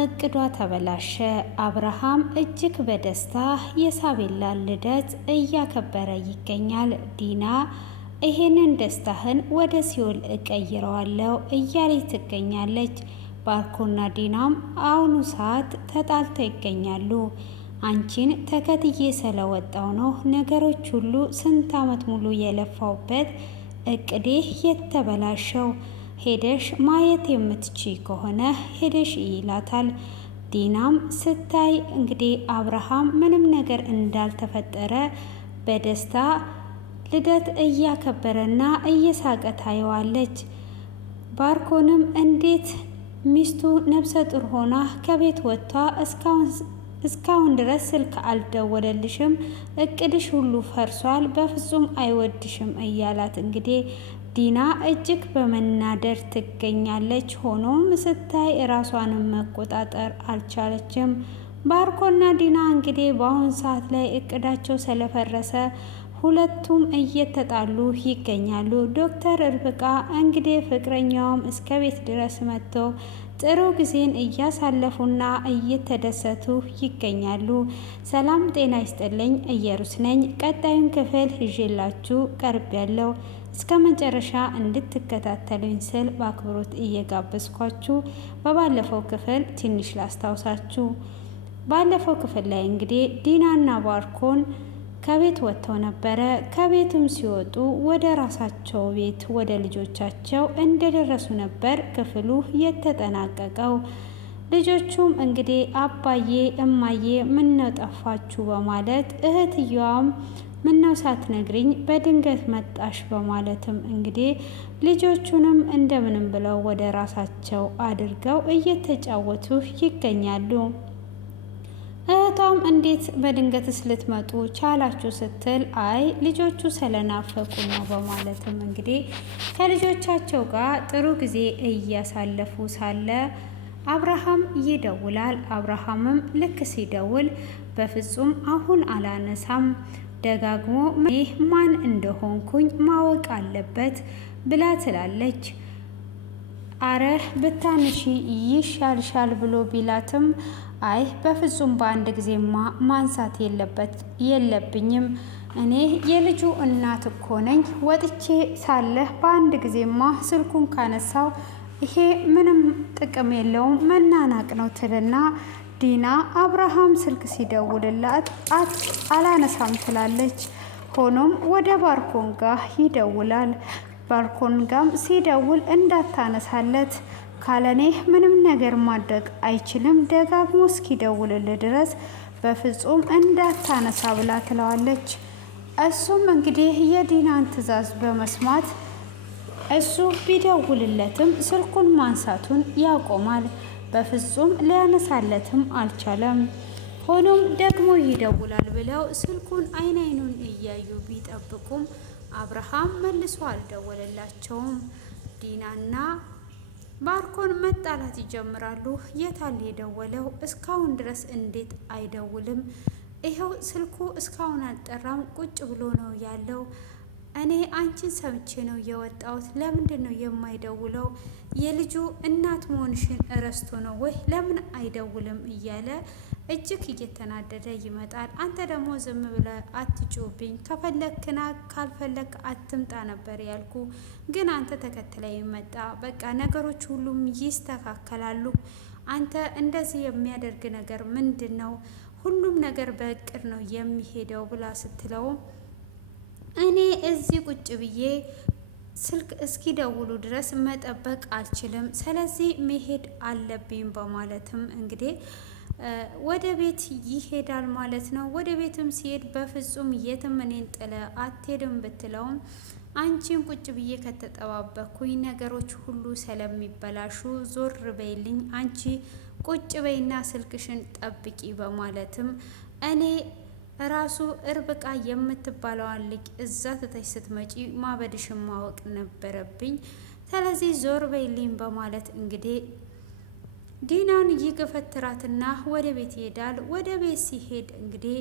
እቅዷ ተበላሸ። አብርሃም እጅግ በደስታ የሳቤላን ልደት እያከበረ ይገኛል። ዲና ይሄንን ደስታህን ወደ ሲኦል እቀይረዋለሁ እያለች ትገኛለች። ባርኮና ዲናም አሁኑ ሰዓት ተጣልተው ይገኛሉ። አንቺን ተከትዬ ስለወጣው ነው ነገሮች ሁሉ ስንት ዓመት ሙሉ የለፋውበት እቅዴ የተበላሸው። ሄደሽ ማየት የምትችይ ከሆነ ሄደሽ ይላታል። ዲናም ስታይ እንግዲህ አብርሃም ምንም ነገር እንዳልተፈጠረ በደስታ ልደት እያከበረና እየሳቀ ታየዋለች። ባርኮንም እንዴት ሚስቱ ነፍሰ ጡር ሆና ከቤት ወጥታ እስካሁን ድረስ ስልክ አልደወለልሽም? እቅድሽ ሁሉ ፈርሷል፣ በፍጹም አይወድሽም እያላት እንግዲህ ዲና እጅግ በመናደር ትገኛለች። ሆኖም ስታይ ራሷንም መቆጣጠር አልቻለችም። ባርኮና ዲና እንግዲህ በአሁኑ ሰዓት ላይ እቅዳቸው ስለፈረሰ ሁለቱም እየተጣሉ ይገኛሉ። ዶክተር እርብቃ እንግዲህ ፍቅረኛውም እስከ ቤት ድረስ መጥቶ ጥሩ ጊዜን እያሳለፉና እየተደሰቱ ይገኛሉ። ሰላም ጤና ይስጥልኝ፣ እየሩስ ነኝ። ቀጣዩን ክፍል ይዤላችሁ ቀርቤያለሁ። እስከ መጨረሻ እንድትከታተሉኝ ስል በአክብሮት እየጋበዝኳችሁ በባለፈው ክፍል ትንሽ ላስታውሳችሁ። ባለፈው ክፍል ላይ እንግዲህ ዲናና ባርኮን ከቤት ወጥተው ነበረ። ከቤትም ሲወጡ ወደ ራሳቸው ቤት ወደ ልጆቻቸው እንደደረሱ ነበር ክፍሉ የተጠናቀቀው። ልጆቹም እንግዲህ አባዬ እማዬ ምነው ጠፋችሁ በማለት እህትየዋም ምነው ሳትነግሪኝ በድንገት መጣሽ በማለትም እንግዲህ ልጆቹንም እንደምንም ብለው ወደ ራሳቸው አድርገው እየተጫወቱ ይገኛሉ። እህቷም እንዴት በድንገትስ ልትመጡ ቻላችሁ ስትል አይ ልጆቹ ስለናፈቁ ነው በማለትም እንግዲህ ከልጆቻቸው ጋር ጥሩ ጊዜ እያሳለፉ ሳለ አብርሃም ይደውላል። አብርሃምም ልክ ሲደውል በፍጹም አሁን አላነሳም፣ ደጋግሞ ማን እንደሆንኩኝ ማወቅ አለበት ብላ ትላለች። አረ ብታንሺ ይሻልሻል ብሎ ቢላትም አይ በፍጹም በአንድ ጊዜማ ማንሳት የለብኝም እኔ የልጁ እናት እኮ ነኝ። ወጥቼ ሳለህ በአንድ ጊዜማ ስልኩን ካነሳው ይሄ ምንም ጥቅም የለውም መናናቅ ነው ትልና ዲና አብርሃም ስልክ ሲደውልላት አላነሳም ትላለች። ሆኖም ወደ ባርኮን ጋር ይደውላል። ባርኮን ጋም ሲደውል እንዳታነሳለት ካለኔ ምንም ነገር ማድረግ አይችልም፣ ደጋግሞ እስኪደውልልህ ድረስ በፍጹም እንዳታነሳ ብላ ትለዋለች። እሱም እንግዲህ የዲናን ትዕዛዝ በመስማት እሱ ቢደውልለትም ስልኩን ማንሳቱን ያቆማል። በፍጹም ሊያነሳለትም አልቻለም። ሆኖም ደግሞ ይደውላል ብለው ስልኩን አይኑን እያዩ ቢጠብቁም አብርሃም መልሶ አልደወለላቸውም። ዲናና ባርኮን መጣላት ይጀምራሉ። የታል የደወለው? እስካሁን ድረስ እንዴት አይደውልም? ይኸው ስልኩ እስካሁን አልጠራም፣ ቁጭ ብሎ ነው ያለው። እኔ አንቺን ሰምቼ ነው የወጣሁት። ለምንድን ነው የማይደውለው? የልጁ እናት መሆንሽን እረስቶ ነው ወይ? ለምን አይደውልም? እያለ እጅግ እየተናደደ ይመጣል። አንተ ደግሞ ዝም ብለህ አትጩብኝ፣ ከፈለክና ካልፈለክ አትምጣ ነበር ያልኩ፣ ግን አንተ ተከትለህ መጣ። በቃ ነገሮች ሁሉም ይስተካከላሉ። አንተ እንደዚህ የሚያደርግ ነገር ምንድን ነው? ሁሉም ነገር በእቅድ ነው የሚሄደው ብላ ስትለውም እኔ እዚህ ቁጭ ብዬ ስልክ እስኪደውሉ ድረስ መጠበቅ አልችልም፣ ስለዚህ መሄድ አለብኝ በማለትም እንግዲህ ወደ ቤት ይሄዳል ማለት ነው። ወደ ቤትም ሲሄድ በፍጹም የትም እኔን ጥለ አትሄድም ብትለውም አንቺን ቁጭ ብዬ ከተጠባበኩኝ ነገሮች ሁሉ ስለሚበላሹ ዞር በይልኝ፣ አንቺ ቁጭ በይና ስልክሽን ጠብቂ በማለትም እኔ ራሱ እርብቃ የምትባለዋን ልጅ እዛ ትተሽ ስትመጪ ማበድሽን ማወቅ ነበረብኝ፣ ስለዚህ ዞር በይልኝ በማለት እንግዲህ ዲናን ይገፈትራትና ወደ ቤት ይሄዳል። ወደ ቤት ሲሄድ እንግዲህ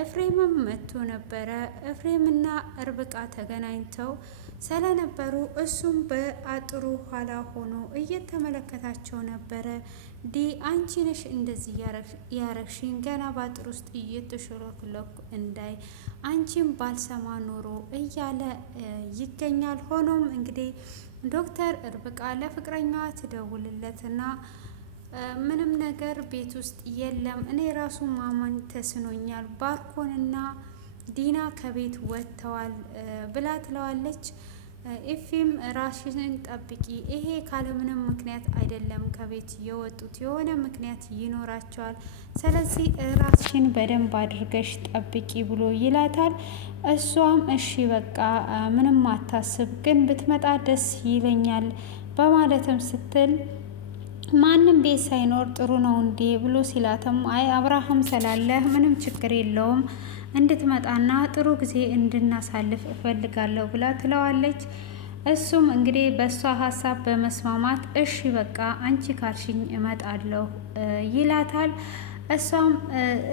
ኤፍሬምም መጥቶ ነበረ። ኤፍሬምና እርብቃ ተገናኝተው ስለነበሩ እሱም በአጥሩ ኋላ ሆኖ እየተመለከታቸው ነበረ። አንቺ ነሽ እንደዚህ ያረግሽኝ ገና ባጥር ውስጥ እየተሾለኩለኩ እንዳይ አንቺም ባልሰማ ኖሮ እያለ ይገኛል። ሆኖም እንግዲህ ዶክተር ርብቃ ለፍቅረኛዋ ትደውልለትና ምንም ነገር ቤት ውስጥ የለም፣ እኔ ራሱ ማመን ተስኖኛል፣ ባርኮንና ዲና ከቤት ወጥተዋል ብላ ትለዋለች። ኢፊም ራሽን ጠብቂ፣ ይሄ ካለምንም ምክንያት አይደለም ከቤት የወጡት የሆነ ምክንያት ይኖራቸዋል፣ ስለዚህ ራስሽን በደንብ አድርገሽ ጠብቂ ብሎ ይላታል። እሷም እሺ በቃ ምንም አታስብ፣ ግን ብትመጣ ደስ ይለኛል በማለትም ስትል ማንም ቤት ሳይኖር ጥሩ ነው እንዴ ብሎ ሲላትም አይ አብርሃም ስላለ ምንም ችግር የለውም እንድትመጣና ጥሩ ጊዜ እንድናሳልፍ እፈልጋለሁ ብላ ትለዋለች። እሱም እንግዲህ በእሷ ሀሳብ በመስማማት እሺ በቃ አንቺ ካልሽኝ እመጣለሁ ይላታል። እሷም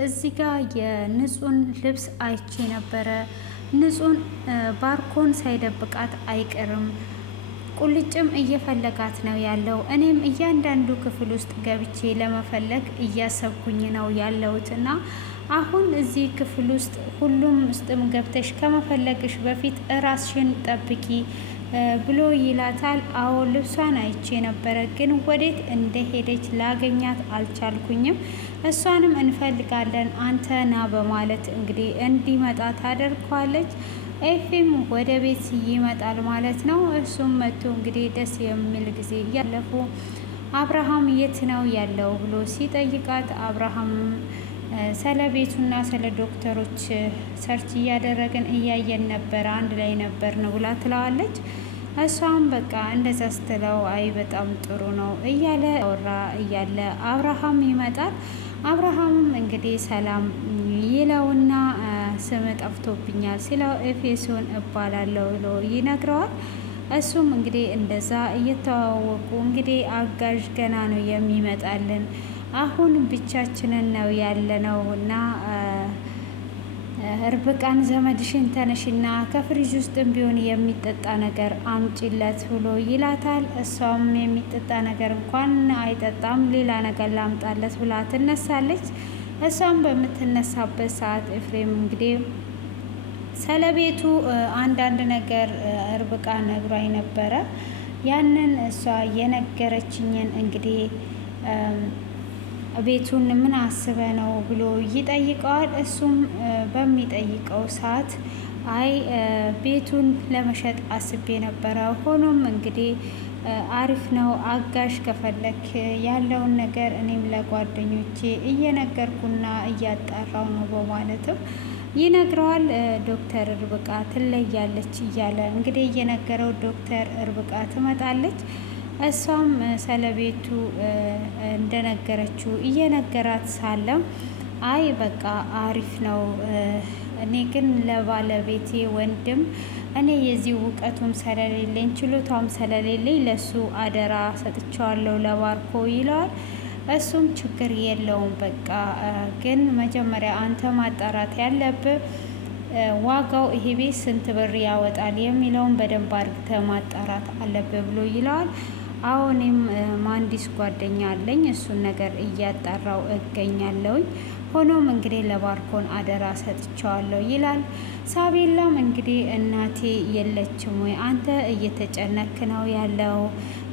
እዚህ ጋር የንጹን ልብስ አይቼ ነበረ፣ ንጹን ባርኮን ሳይደብቃት አይቀርም፣ ቁልጭም እየፈለጋት ነው ያለው። እኔም እያንዳንዱ ክፍል ውስጥ ገብቼ ለመፈለግ እያሰብኩኝ ነው ያለሁትና አሁን እዚህ ክፍል ውስጥ ሁሉም ውስጥም ገብተሽ ከመፈለግሽ በፊት ራስሽን ጠብቂ ብሎ ይላታል። አዎ ልብሷን አይቼ ነበረ፣ ግን ወዴት እንደሄደች ላገኛት አልቻልኩኝም። እሷንም እንፈልጋለን አንተ ና በማለት እንግዲህ እንዲመጣ ታደርገዋለች። ኤፊም ወደ ቤት ይመጣል ማለት ነው። እሱም መጥቶ እንግዲህ ደስ የሚል ጊዜ እያለፉ አብርሃም የት ነው ያለው ብሎ ሲጠይቃት አብርሃም ስለ ቤቱና ስለ ዶክተሮች ሰርች እያደረግን እያየን ነበረ፣ አንድ ላይ ነበር ነው ብላ ትለዋለች። እሷም በቃ እንደዛ ስትለው አይ በጣም ጥሩ ነው እያለ ወራ እያለ አብርሃም ይመጣል። አብርሃምም እንግዲህ ሰላም ይለውና ስም ጠፍቶብኛል ሲለው ኤፌሶን እባላለሁ ብሎ ይነግረዋል። እሱም እንግዲህ እንደዛ እየተዋወቁ እንግዲህ አጋዥ ገና ነው የሚመጣልን፣ አሁን ብቻችንን ነው ያለነው እና ርብቃን ዘመድሽን ተነሽና ከፍሪጅ ውስጥም ቢሆን የሚጠጣ ነገር አምጪለት ብሎ ይላታል። እሷም የሚጠጣ ነገር እንኳን አይጠጣም፣ ሌላ ነገር ላምጣለት ብላ ትነሳለች። እሷም በምትነሳበት ሰዓት ኤፍሬም እንግዲህ ስለቤቱ አንዳንድ ነገር ርብቃ ነግሯኝ ነበረ፣ ያንን እሷ የነገረችኝን እንግዲህ ቤቱን ምን አስበ ነው ብሎ ይጠይቀዋል። እሱም በሚጠይቀው ሰዓት አይ ቤቱን ለመሸጥ አስቤ ነበረ፣ ሆኖም እንግዲህ አሪፍ ነው፣ አጋዥ ከፈለክ ያለውን ነገር እኔም ለጓደኞቼ እየነገርኩና እያጣራው ነው በማለትም ይነግረዋል። ዶክተር ርብቃ ትለያለች እያለ እንግዲህ እየነገረው ዶክተር ርብቃ ትመጣለች። እሷም ስለቤቱ እንደነገረችው እየነገራት ሳለም አይ በቃ አሪፍ ነው፣ እኔ ግን ለባለቤቴ ወንድም እኔ የዚህ እውቀቱም ስለሌለኝ ችሎታም ስለሌለኝ ለሱ አደራ ሰጥቼዋለሁ ለባርኮ ይለዋል። እሱም ችግር የለውም በቃ ግን መጀመሪያ አንተ ማጣራት ያለብህ ዋጋው ይሄ ቤት ስንት ብር ያወጣል የሚለውን በደንብ አድርገህ ማጣራት አለብህ ብሎ ይለዋል። አሁንም ማንዲስ ጓደኛ አለኝ፣ እሱን ነገር እያጣራው እገኛለሁኝ። ሆኖም እንግዲህ ለባርኮን አደራ ሰጥቼዋለሁ ይላል። ሳቤላም እንግዲህ እናቴ የለችም ወይ አንተ እየተጨነክ ነው ያለው፣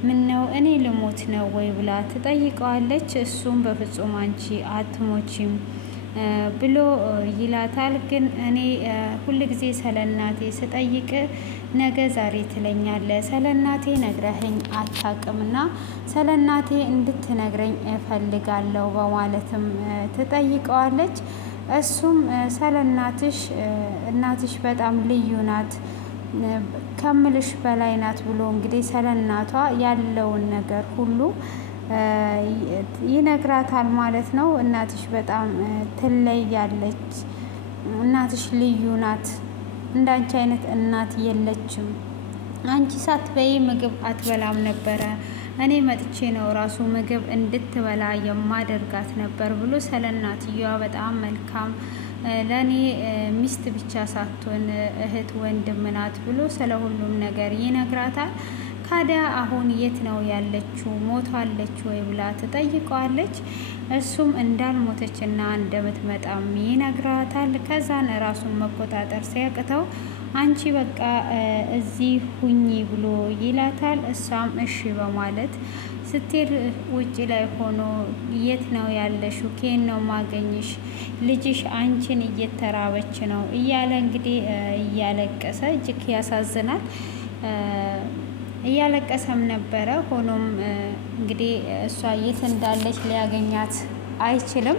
ምን ነው እኔ ልሞት ነው ወይ ብላ ትጠይቀዋለች። እሱም በፍጹም አንቺ አትሞቺም ብሎ ይላታል። ግን እኔ ሁል ጊዜ ስለ እናቴ ስጠይቅ ነገ ዛሬ ትለኛለ፣ ስለ እናቴ ነግረኸኝ አታውቅምና ስለ እናቴ እንድትነግረኝ እፈልጋለሁ በማለትም ትጠይቀዋለች። እሱም ስለ እናትሽ በጣም ልዩ ናት ከምልሽ በላይ ናት ብሎ እንግዲህ ስለ እናቷ ያለውን ነገር ሁሉ ይነግራታል ማለት ነው። እናትሽ በጣም ትለያለች፣ እናትሽ ልዩ ናት፣ እንዳንቺ አይነት እናት የለችም፣ አንቺ ሳትበይ ምግብ አትበላም ነበረ፣ እኔ መጥቼ ነው ራሱ ምግብ እንድትበላ የማደርጋት ነበር ብሎ ስለ እናትየዋ በጣም መልካም ለእኔ ሚስት ብቻ ሳትሆን እህት ወንድም ናት ብሎ ስለ ሁሉም ነገር ይነግራታል። ታዲያ አሁን የት ነው ያለችው? ሞታለች ወይ ብላ ትጠይቀዋለች። እሱም እንዳልሞተችና እንደምትመጣም ይነግራታል። ከዛን ራሱን መቆጣጠር ሲያቅተው አንቺ በቃ እዚህ ሁኚ ብሎ ይላታል። እሷም እሺ በማለት ስትሄድ ውጭ ላይ ሆኖ የት ነው ያለሽው? ኬን ነው ማገኝሽ? ልጅሽ አንቺን እየተራበች ነው እያለ እንግዲህ እያለቀሰ እጅግ ያሳዝናል። እያለቀሰም ነበረ። ሆኖም እንግዲህ እሷ የት እንዳለች ሊያገኛት አይችልም።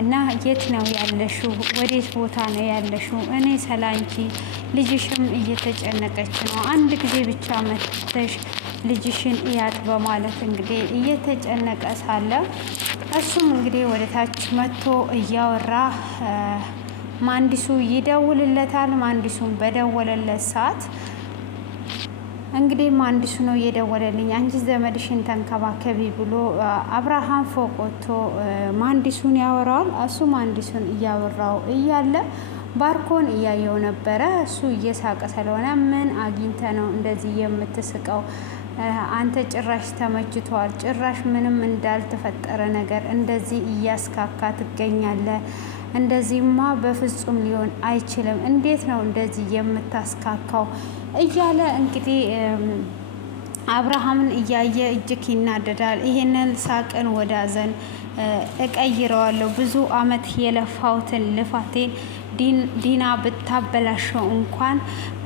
እና የት ነው ያለሽው? ወዴት ቦታ ነው ያለሽው? እኔ ሰላንቺ ልጅሽም እየተጨነቀች ነው። አንድ ጊዜ ብቻ መጥተሽ ልጅሽን እያት በማለት እንግዲህ እየተጨነቀ ሳለ እሱም እንግዲህ ወደ ታች መጥቶ እያወራ ማንዲሱ ይደውልለታል። ማንዲሱን በደወለለት ሰዓት እንግዲህ ማንዲሱ ነው እየደወለልኝ አንቺ ዘመድሽን ተንከባከቢ ብሎ አብርሃም ፎቅ ወጥቶ ማንዲሱን ያወራዋል። እሱ ማንዲሱን እያወራው እያለ ባርኮን እያየው ነበረ። እሱ እየሳቀ ስለሆነ ምን አግኝተ ነው እንደዚህ የምትስቀው? አንተ ጭራሽ ተመችቷል። ጭራሽ ምንም እንዳልተፈጠረ ነገር እንደዚህ እያስካካ ትገኛለህ። እንደዚህማ በፍጹም ሊሆን አይችልም። እንዴት ነው እንደዚህ የምታስካካው? እያለ እንግዲህ አብርሃምን እያየ እጅግ ይናደዳል። ይሄንን ሳቅን ወደ ሐዘን እቀይረዋለሁ። ብዙ አመት የለፋሁትን ልፋቴን ዲና ብታበላሸው እንኳን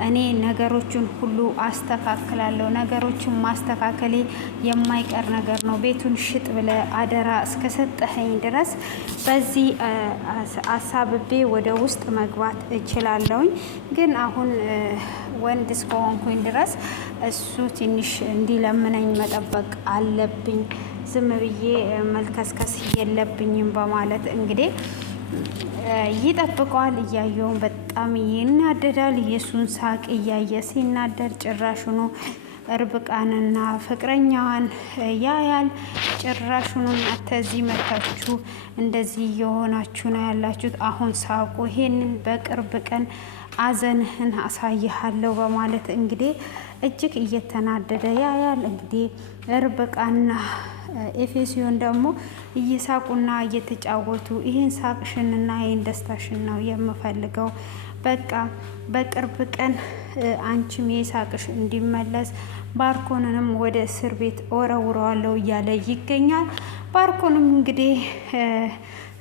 እኔ ነገሮችን ሁሉ አስተካክላለሁ። ነገሮችን ማስተካከሌ የማይቀር ነገር ነው። ቤቱን ሽጥ ብለ አደራ እስከሰጠኸኝ ድረስ በዚህ አሳብቤ ወደ ውስጥ መግባት እችላለሁኝ። ግን አሁን ወንድ እስከሆንኩኝ ድረስ እሱ ትንሽ እንዲለምነኝ መጠበቅ አለብኝ። ዝም ብዬ መልከስከስ የለብኝም በማለት እንግዲህ ይጠብቀዋል። እያየውን በጣም ይናደዳል። የሱን ሳቅ እያየ ሲናደድ ጭራሹኑ ርብቃንና ፍቅረኛዋን ያያል። ጭራሹኑን አተዚህ መታችሁ እንደዚህ የሆናችሁ ነው ያላችሁት። አሁን ሳቁ። ይሄንን በቅርብ ቀን አዘንህን አሳይሃለሁ በማለት እንግዲህ እጅግ እየተናደደ ያያል። እንግዲህ ርብቃና ኤፌሲዮን ደግሞ እየሳቁና እየተጫወቱ ይህን ሳቅሽንና ይህን ደስታሽን ነው የምፈልገው። በቃ በቅርብ ቀን አንቺም የሳቅሽ እንዲመለስ ባርኮንንም ወደ እስር ቤት ወረውረዋለሁ እያለ ይገኛል። ባርኮንም እንግዲህ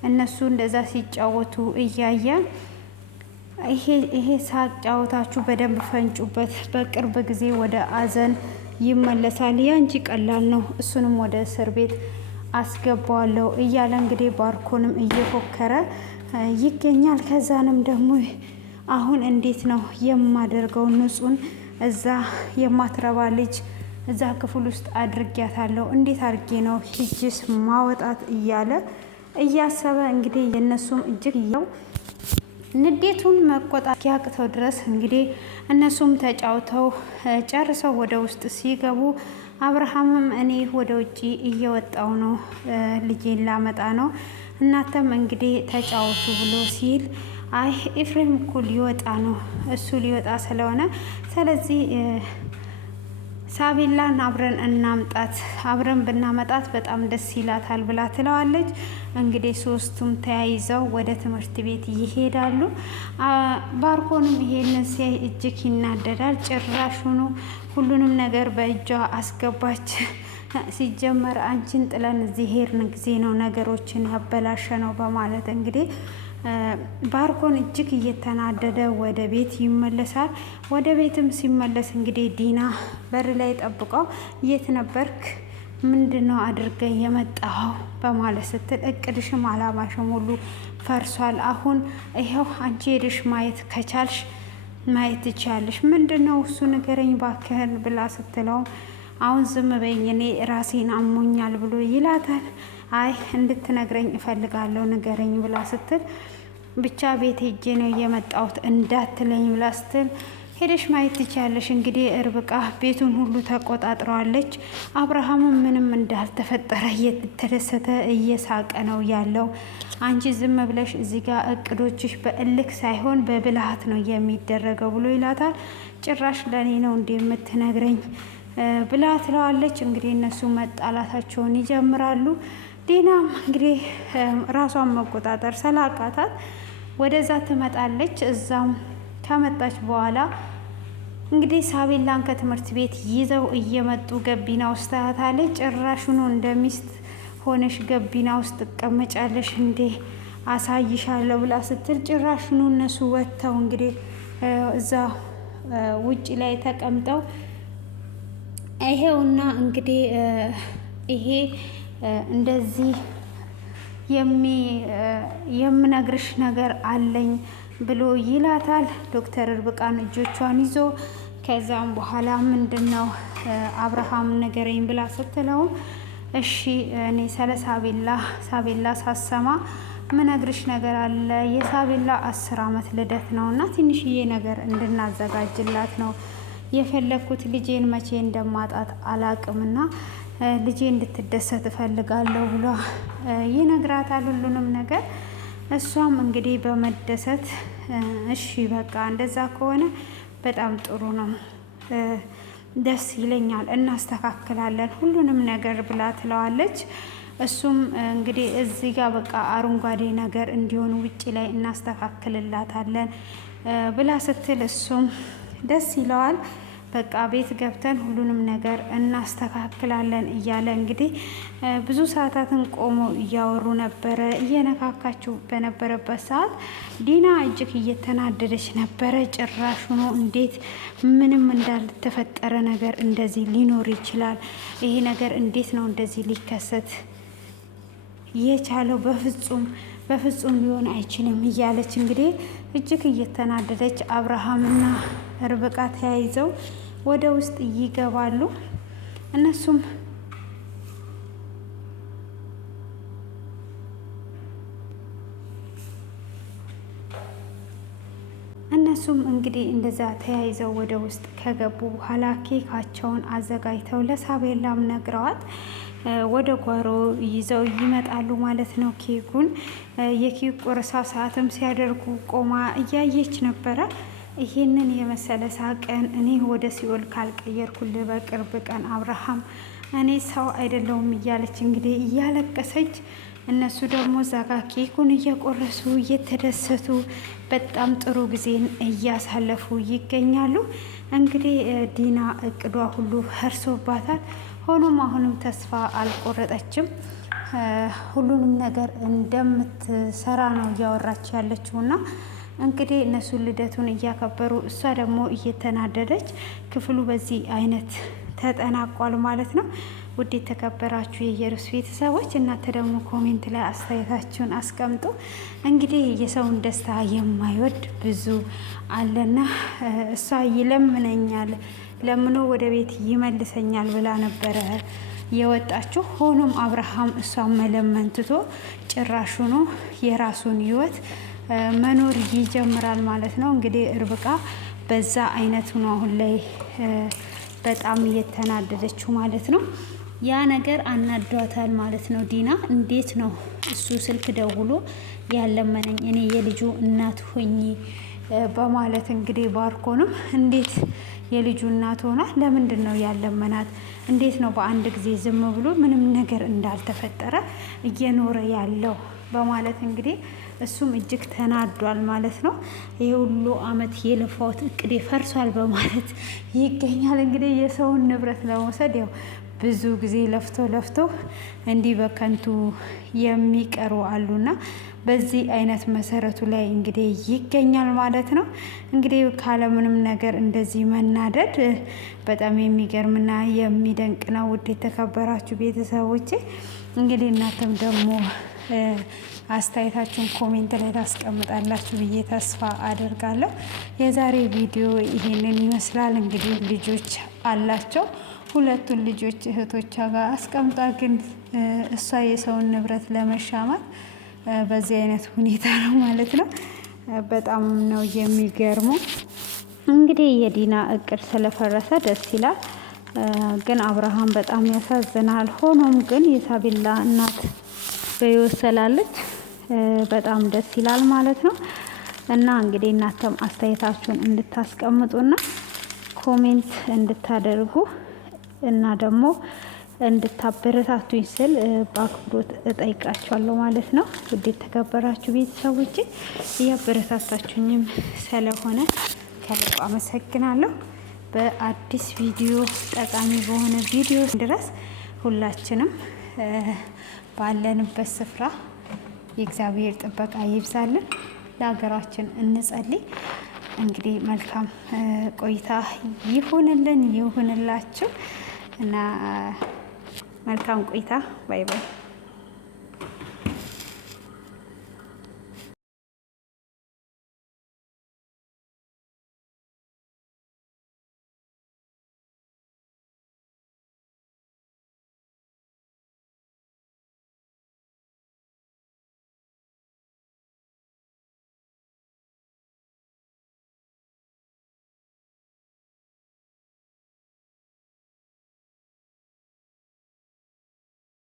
እነሱ እንደዛ ሲጫወቱ እያየ ይሄ ሳቅ ጫወታችሁ በደንብ ፈንጩበት፣ በቅርብ ጊዜ ወደ አዘን ይመለሳል። ያንቺ ቀላል ነው፣ እሱንም ወደ እስር ቤት አስገባዋለሁ እያለ እንግዲህ ባርኮንም እየፎከረ ይገኛል። ከዛንም ደግሞ አሁን እንዴት ነው የማደርገው? ንጹን እዛ የማትረባ ልጅ እዛ ክፍል ውስጥ አድርጊያታለሁ። እንዴት አድርጌ ነው ሂጅስ ማወጣት? እያለ እያሰበ እንግዲህ የእነሱም እጅግ ያው ንዴቱን መቆጣት ያቅተው ድረስ እንግዲህ እነሱም ተጫውተው ጨርሰው ወደ ውስጥ ሲገቡ አብርሃምም እኔ ወደ ውጭ እየወጣው ነው፣ ልጄን ላመጣ ነው፣ እናተም እንግዲህ ተጫወቱ ብሎ ሲል አይ ኤፍሬም እኮ ሊወጣ ነው፣ እሱ ሊወጣ ስለሆነ ስለዚህ ሳቢላን አብረን እናምጣት፣ አብረን ብናመጣት በጣም ደስ ይላታል ብላ ትለዋለች። እንግዲህ ሶስቱም ተያይዘው ወደ ትምህርት ቤት ይሄዳሉ። ባርኮንም ይሄንን ሲያይ እጅግ ይናደዳል። ጭራሹኑ ሁሉንም ነገር በእጇ አስገባች። ሲጀመር አንቺን ጥለን እዚህ ሄድን ጊዜ ነው ነገሮችን ያበላሸ ነው በማለት እንግዲህ ባርኮን እጅግ እየተናደደ ወደ ቤት ይመለሳል። ወደ ቤትም ሲመለስ እንግዲህ ዲና በር ላይ ጠብቀው የት ነበርክ? ምንድነው አድርገህ የመጣኸው? በማለት ስትል እቅድሽም አላማሽም ሁሉ ፈርሷል። አሁን ይኸው አንቺ ሄደሽ ማየት ከቻልሽ ማየት ትችያለሽ። ምንድነው እሱ ንገረኝ ባክህን ብላ ስትለው አሁን ዝም በይኝ እኔ ራሴን አሞኛል ብሎ ይላታል። አይ እንድትነግረኝ እፈልጋለሁ ንገረኝ ብላ ስትል ብቻ ቤት ሄጄ ነው የመጣሁት እንዳትለኝ ብላ ስትል ሄደሽ ማየት ትችያለሽ። እንግዲህ ርብቃ ቤቱን ሁሉ ተቆጣጥረዋለች። አብርሃምም ምንም እንዳልተፈጠረ እየተደሰተ እየሳቀ ነው ያለው። አንቺ ዝም ብለሽ እዚህ ጋር እቅዶችሽ በእልክ ሳይሆን በብልሃት ነው የሚደረገው ብሎ ይላታል። ጭራሽ ለእኔ ነው እንዲህ የምትነግረኝ? ብላ ትለዋለች። እንግዲህ እነሱ መጣላታቸውን ይጀምራሉ። ዲናም እንግዲህ ራሷን መቆጣጠር ስላቃታት ወደዛ ትመጣለች። እዛም ከመጣች በኋላ እንግዲህ ሳቤላን ከትምህርት ቤት ይዘው እየመጡ ገቢና ውስጥ ታያታለች። ጭራሹኑ እንደ ሚስት ሆነሽ ገቢና ውስጥ ትቀመጫለሽ እንዴ አሳይሻለሁ ብላ ስትል ጭራሹኑ እነሱ ወጥተው እንግዲህ እዛ ውጭ ላይ ተቀምጠው ይሄውና እንግዲህ ይሄ እንደዚህ የምነግርሽ ነገር አለኝ ብሎ ይላታል። ዶክተር ርብቃን እጆቿን ይዞ ከዛም በኋላ ምንድነው አብርሃም ነገረኝ ብላ ስትለውም እሺ እኔ ስለ ሳቤላ ሳሰማ ምነግርሽ ነገር አለ። የሳቤላ 10 ዓመት ልደት ነው እና ትንሽዬ ነገር እንድናዘጋጅላት ነው የፈለኩት። ልጄን መቼ እንደማጣት አላቅምና ልጄ እንድትደሰት እፈልጋለሁ ብሎ ይነግራታል ሁሉንም ነገር። እሷም እንግዲህ በመደሰት እሺ በቃ እንደዛ ከሆነ በጣም ጥሩ ነው፣ ደስ ይለኛል፣ እናስተካክላለን ሁሉንም ነገር ብላ ትለዋለች። እሱም እንግዲህ እዚህ ጋር በቃ አረንጓዴ ነገር እንዲሆን ውጪ ላይ እናስተካክልላታለን ብላ ስትል እሱም ደስ ይለዋል። በቃ ቤት ገብተን ሁሉንም ነገር እናስተካክላለን እያለ እንግዲህ ብዙ ሰዓታትን ቆመው እያወሩ ነበረ። እየነካካችው በነበረበት ሰዓት ዲና እጅግ እየተናደደች ነበረ። ጭራሽ ሆኖ እንዴት ምንም እንዳልተፈጠረ ነገር እንደዚህ ሊኖር ይችላል? ይሄ ነገር እንዴት ነው እንደዚህ ሊከሰት የቻለው? በፍጹም ሊሆን አይችልም እያለች እንግዲህ እጅግ እየተናደደች አብርሃምና ርብቃ ተያይዘው ወደ ውስጥ ይገባሉ። እነሱም እንግዲህ እንደዛ ተያይዘው ወደ ውስጥ ከገቡ በኋላ ኬካቸውን አዘጋጅተው ለሳቤላም ነግረዋት ወደ ጓሮ ይዘው ይመጣሉ ማለት ነው። ኬኩን የኬክ ቆረሳ ሰዓትም ሲያደርጉ ቆማ እያየች ነበረ። ይሄንን የመሰለ ሳቀን እኔ ወደ ሲኦል ካልቀየርኩልህ በቅርብ ቀን አብርሃም እኔ ሰው አይደለሁም እያለች እንግዲህ እያለቀሰች፣ እነሱ ደግሞ ዛጋ ኬኩን እየቆረሱ እየተደሰቱ በጣም ጥሩ ጊዜን እያሳለፉ ይገኛሉ። እንግዲህ ዲና እቅዷ ሁሉ ፈርሶባታል። ሆኖም አሁንም ተስፋ አልቆረጠችም። ሁሉንም ነገር እንደምትሰራ ነው እያወራች ያለችውና እንግዲህ እነሱ ልደቱን እያከበሩ እሷ ደግሞ እየተናደደች ክፍሉ በዚህ አይነት ተጠናቋል ማለት ነው። ውድ የተከበራችሁ የኢየሩስ ቤተሰቦች እናንተ ደግሞ ኮሜንት ላይ አስተያየታችሁን አስቀምጡ። እንግዲህ የሰውን ደስታ የማይወድ ብዙ አለና እሷ ይለምነኛል ለምኖ ወደ ቤት ይመልሰኛል ብላ ነበረ የወጣችሁ። ሆኖም አብርሃም እሷን መለመን ትቶ ጭራሹኑ የራሱን ህይወት መኖር ይጀምራል ማለት ነው። እንግዲህ ርብቃ በዛ አይነት ሆኖ አሁን ላይ በጣም እየተናደደችው ማለት ነው። ያ ነገር አናዷታል ማለት ነው። ዲና እንዴት ነው እሱ ስልክ ደውሎ ያለመነኝ እኔ የልጁ እናት ሆኜ በማለት እንግዲህ ባርኮንም እንዴት የልጁ እናት ሆና ለምንድን ነው ያለመናት? እንዴት ነው በአንድ ጊዜ ዝም ብሎ ምንም ነገር እንዳልተፈጠረ እየኖረ ያለው በማለት እንግዲህ እሱም እጅግ ተናዷል ማለት ነው። ይሄ ሁሉ አመት የለፋውት እቅዴ ፈርሷል በማለት ይገኛል። እንግዲህ የሰውን ንብረት ለመውሰድ ያው ብዙ ጊዜ ለፍቶ እንዲህ በከንቱ የሚቀሩ አሉና በዚህ አይነት መሰረቱ ላይ እንግዲህ ይገኛል ማለት ነው። እንግዲህ ካለምንም ነገር እንደዚህ መናደድ በጣም የሚገርምና የሚደንቅ ነው። ውድ የተከበራችሁ ቤተሰቦቼ እንግዲህ እናንተም ደግሞ አስተያየታችሁን ኮሜንት ላይ ታስቀምጣላችሁ ብዬ ተስፋ አደርጋለሁ። የዛሬ ቪዲዮ ይሄንን ይመስላል። እንግዲህ ልጆች አላቸው። ሁለቱን ልጆች እህቶቿ ጋር አስቀምጣ፣ ግን እሷ የሰውን ንብረት ለመሻማት በዚህ አይነት ሁኔታ ነው ማለት ነው። በጣም ነው የሚገርመው። እንግዲህ የዲና እቅድ ስለፈረሰ ደስ ይላል፣ ግን አብርሃም በጣም ያሳዝናል። ሆኖም ግን የሳቤላ እናት በሕይወት ስላለች በጣም ደስ ይላል ማለት ነው። እና እንግዲህ እናንተም አስተያየታችሁን እንድታስቀምጡና ኮሜንት እንድታደርጉ እና ደግሞ እንድታበረታቱኝ ስል በአክብሮት እጠይቃችኋለሁ ማለት ነው። ውድ የተከበራችሁ ቤተሰቦቼ እያበረታታችሁኝም ስለሆነ ከልብ አመሰግናለሁ። በአዲስ ቪዲዮ ጠቃሚ በሆነ ቪዲዮ ድረስ ሁላችንም ባለንበት ስፍራ የእግዚአብሔር ጥበቃ ይብዛልን። ለሀገራችን እንጸልይ። እንግዲህ መልካም ቆይታ ይሁንላችሁ እና መልካም ቆይታ። ባይ ባይ።